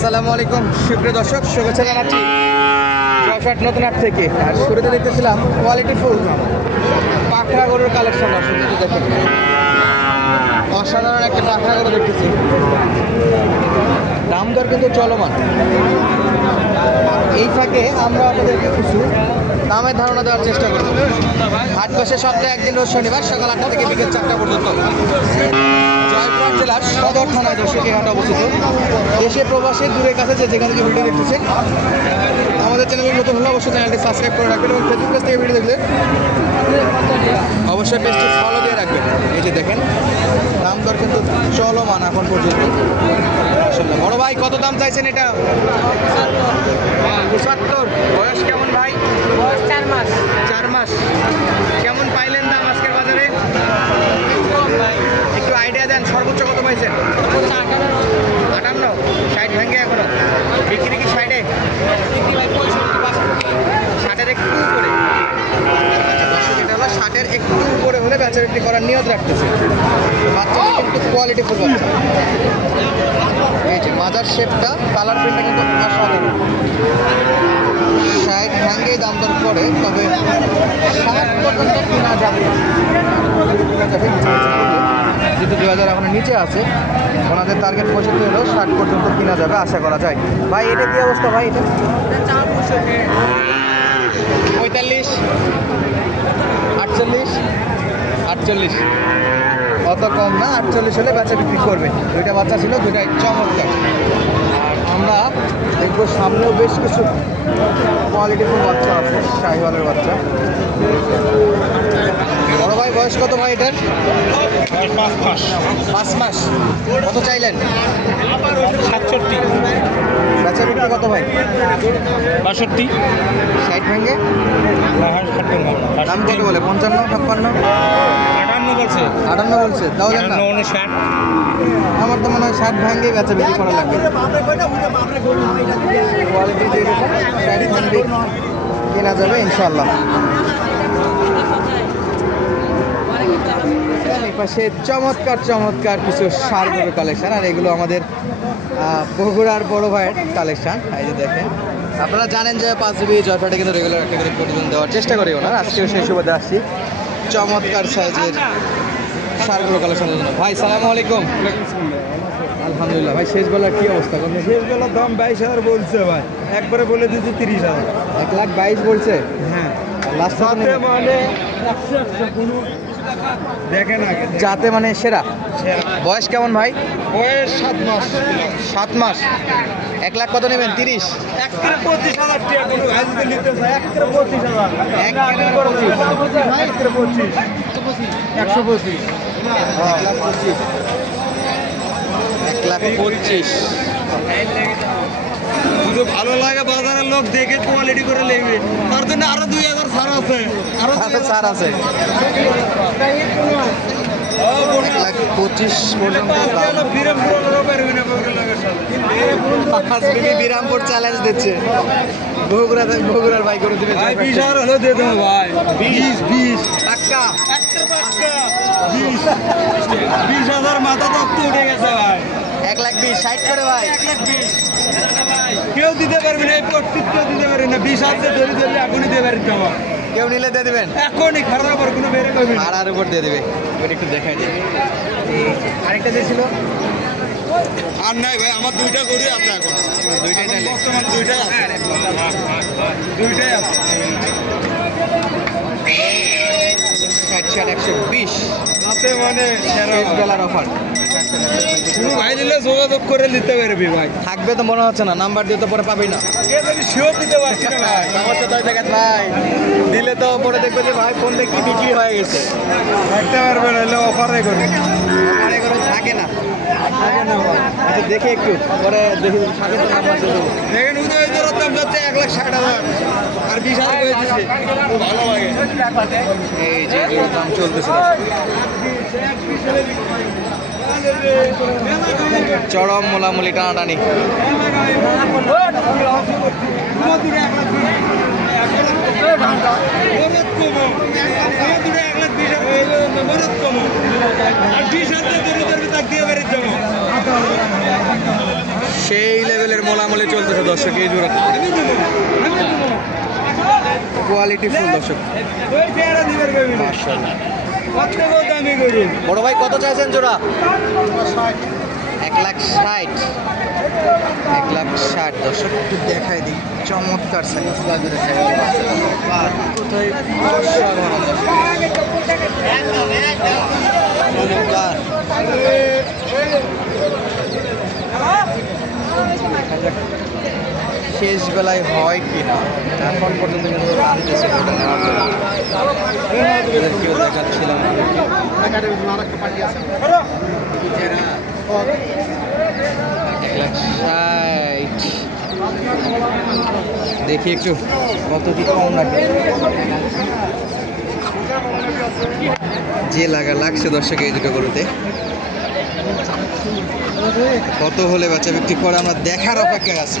আসসালামু আলাইকুম। সুপ্রিয় দর্শক, শুভেচ্ছা জানাচ্ছি ছয়ষাট নতুন হাট থেকে। আর শুরুতে দেখতেছিলাম কোয়ালিটি ফুল পাখরা গরুর কালেকশন আসলে অসাধারণ একটা পাখরা গরু দেখতেছি। দাম দর কিন্তু চলমান। এই ফাঁকে আমরা আপনাদেরকে কিছু দামের ধারণা দেওয়ার চেষ্টা করব। হাট বসে সপ্তাহে একদিন রোজ শনিবার, সকাল আটটা থেকে বিকেল চারটা পর্যন্ত। জয়পুরহাট জেলার সদর থানায় দর্শকের হাট অবস্থিত। দেশে প্রবাসে দূরের কাছে যে যেখানে থেকে ভিডিও দেখতেছেন আমাদের চ্যানেলের নতুন হলে অবশ্যই চ্যানেলটি সাবস্ক্রাইব করে রাখবেন এবং ফেসবুক পেজ থেকে ভিডিও দেখলে অবশ্যই পেজটি ফলো দিয়ে রাখবেন। এই যে দেখেন দাম দর কিন্তু চলমান এখন পর্যন্ত। বড় ভাই কত দাম চাইছেন এটা? পঁচাত্তর। বয়স কেমন ভাই? বয়স চার মাস। চার মাস কেমন পাইলেন দাম আজকের বাজারে একটু আইডিয়া দেন সর্বোচ্চ কত পাইছেন আটান্ন ষাট ভেঙে এখনও। বিক্রি কি ষাটে ষাটের একটু উপরে। এটা হলো একটু উপরে হলে বেচা বিক্রি করার নিয়ত রাখতেছে। কিন্তু কোয়ালিটি ফুল বাচ্চা। এই যে মাজার শেপটা কালার প্রিন্টটা কিন্তু দাম দর করে, তবে ষাট পর্যন্ত যেহেতু দুই হাজার এখন নিচে আছে। ওনাদের টার্গেট পঁয়ষট্টি হলেও ষাট পর্যন্ত কেনা যাবে, আশা করা যায়। ভাই, এটা কি অবস্থা ভাই? এটা পঁয়তাল্লিশ, আটচল্লিশ আটচল্লিশ। অত কম না, আটচল্লিশ হলে বাচ্চা বিক্রি করবে। দুইটা বাচ্চা ছিল, দুইটাই চমৎকার। আর আমরা দেখব সামনেও বেশ কিছু কোয়ালিটিফুল বাচ্চা আছে, শাহিওয়ালের বাচ্চা। বয়স কত ভাই এটার? পাঁচ মাস। পাঁচ মাস। কত চাইলেন? সাতষট্টি। বেচা বিক্রি কত ভাই? বাষট্টি। ষাট ভেঙে দাম কত বলে? পঞ্চান্ন ছাপ্পান্ন? আটান্ন বলছে। আটান্ন বলছে। দাও দেন না। আটান্ন আমার তো মনে হয় ষাট ভাঙ্গে বেচা বিক্রি করা লাগবে। কোয়ালিটি যেরকম ষাট ভাঙ্গে কেনা যাবে ইনশাল্লাহ এই পাশে চমৎকার চমৎকার কিছু সার গরুর কালেকশন আর এগুলো আমাদের বগুড়ার বড় ভাইয়ের কালেকশন এই যে দেখেন আপনারা জানেন যে পাঁচ জিবি জয়ফাটে কিন্তু রেগুলার একটা করে প্রতিদিন দেওয়ার চেষ্টা করি ওনার। আজকেও সেই সুবাদে আসছি। চমৎকার সাইজের সারগুলো কালেকশনের জন্য। ভাই সালামু আলাইকুম। আলহামদুলিল্লাহ। ভাই শেষ বেলার কি অবস্থা? কোন শেষ বেলার দাম বাইশ হাজার বলছে ভাই। একবারে বলে দিচ্ছে তিরিশ হাজার। এক লাখ বাইশ বলছে? হ্যাঁ। লাস্ট মানে দেখেন আগে যাতে মানে সেরা। বয়স কেমন ভাই? বয়স সাত মাস। সাত মাস। এক লাখ কত নেবেন? তিরিশ? পঁচিশ হাজার একশো পঁচিশ। এক লাখ পঁচিশ। যদি ভালো লাগে বাজারের লোক দেখে কোয়ালিটি করে নেবে। তার জন্য আরও দুই হাজার ছাড় আছে। আরও চার আছে। পঁচিশ পর্যন্ত। পাঁচ বিরামপুর চ্যালেঞ্জ দিচ্ছে। বগুড়া বগুড়ার ভাই করে দিবে ভাই বিশ হাজার হলেও দিয়ে দেবো ভাই। বিশ বিশ টাকা বিশ। বিশ হাজার মাথা তত্ত্ব উঠে গেছে ভাই। এক লাখ বিশ ষাট করে ভাই কেউ দিতে পারবি না এই কেউ দিতে পারবি না বিশ হাজার ধরে ধরে এখনই দিয়ে পারি তো আমার কেউ নিলে দিয়ে দেবেন এখনই খারাপ আবার কোনো বেড়ে করবি না ভাড়ার উপর দিয়ে দেবে এবার একটু দেখাই দিই আরেকটা যে ছিল আর নাই ভাই আমার দুইটা গরু আছে এখন দুইটাই বর্তমান দুইটাই আছে দুইটাই আছে ষাট ষাট একশো বিশ। তাতে মানে ডলার অফার কোনো ভাই দিলে যোগাযোগ করে নিতে পারবি ভাই। থাকবে তো মনে হচ্ছে না নাম্বার দিয়ে তো পরে পাবেই না। শিওর দিতে পারছি না ভাই। সমস্যা তো ভাই। দিলে তো পরে দেখবে যে ভাই ফোন দেখি বিক্রি হয়ে গেছে। থাকতে পারবে না হলে অফারে করি। আমার এগুলো থাকে না। আচ্ছা দেখে একটু। পরে দেখি থাকে তো নাম্বার দিয়ে দেবো। দেখেন উদয় দাম যাচ্ছে এক লাখ ষাট হাজার। আর বিশ হাজার করে ভালো লাগে এই যে দাম চলতেছে চরম মোলামুলি টানাটানি। সেই লেভেলের মোলামলি চলতেছে দর্শক এই দেবো কোয়ালিটি ফুল দর্শক। বড় দামি গরু? বড় ভাই কত চাইছেন জোড়া? এক লাখ ষাট। এক লাখ ষাট দর্শক। একটু দেখাই দিই। চমৎকার সাইজ কোথায়? চমৎকার দেখা যাক শেষ বেলায় হয় কি না এখন পর্যন্ত কিন্তু আনতেছে এদেরকেও দেখাচ্ছিলাম দেখি একটু কত কি কম লাগে যে লাগা লাগছে দর্শক এই দুটো গরুতে। কত হলে বাচ্চা বিক্রি করে আমরা দেখার অপেক্ষায় আছি।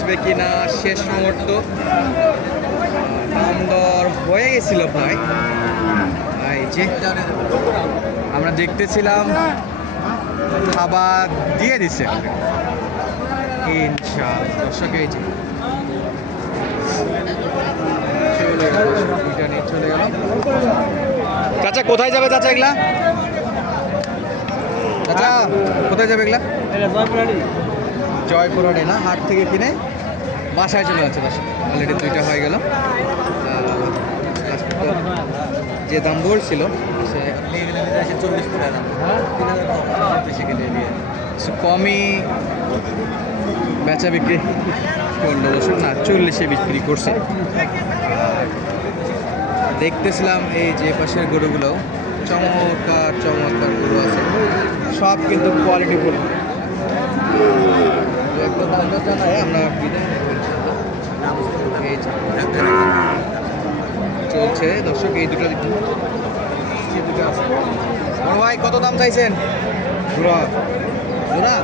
আসবে কি না শেষ মুহূর্ত দাম দর হয়ে গেছিল ভাই। এই যে আমরা দেখতেছিলাম খাবার দিয়ে দিছে। ইনশাআল্লাহ দর্শক এই যে। চলে গেল। চাচা কোথায় যাবে চাচা এগুলা? চাচা কোথায় যাবে এগুলা? জয়পুরহাটে না? হাট থেকে কিনে? বাসায় চলে যাচ্ছে দর্শক অলরেডি দুইটা হয়ে গেল। যে দাম বলছিল কমই বেচা বিক্রি করল দর্শক না, চল্লিশে বিক্রি করছে। দেখতেছিলাম এই যে পাশের গরুগুলো, চমৎকার চমৎকার গরু আছে। সব কিন্তু কোয়ালিটি দামটা আমরা। এই চলছে। দর্শক এই দুটো দুটো বড় ভাই কত দাম চাইছেন? জোড়া জোড়া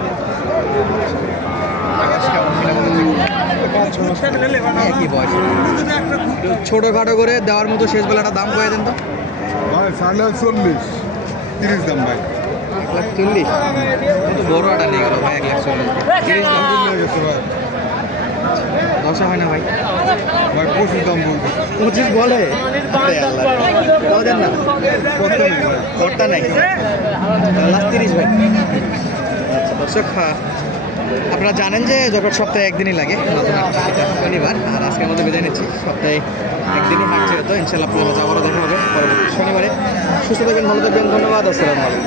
ছোটোখাটো করে দেওয়ার মতো শেষ বেলাটা দাম কয়ে দেন তো। ভাই সাড়ে চল্লিশ। তিরিশ দাম ভাই। এক লাখ চল্লিশ? কিন্তু বড় আটা নিয়ে গেল ভাই এক লাখ চল্লিশ। তিরিশ দাম। ভাই। দশা হয় না ভাই? ভাই প্রচুর দাম বলবে। পঁচিশ বলে? না। নেই লাস্ট তিরিশ ভাই। আচ্ছা দর্শক আপনারা জানেন যে জগৎ সপ্তাহে একদিনই লাগে। শনিবার। আর আজকে আমাদের বিদায় নিচ্ছি। সপ্তাহে একদিনই হাট ছিল তো ইনশাল্লাহ আপনাদের মাঝে আবারও দেখা হবে। পরবর্তী শনিবারে। সুস্থ থাকবেন ভালো থাকবেন। ধন্যবাদ। আসসালামু আলাইকুম।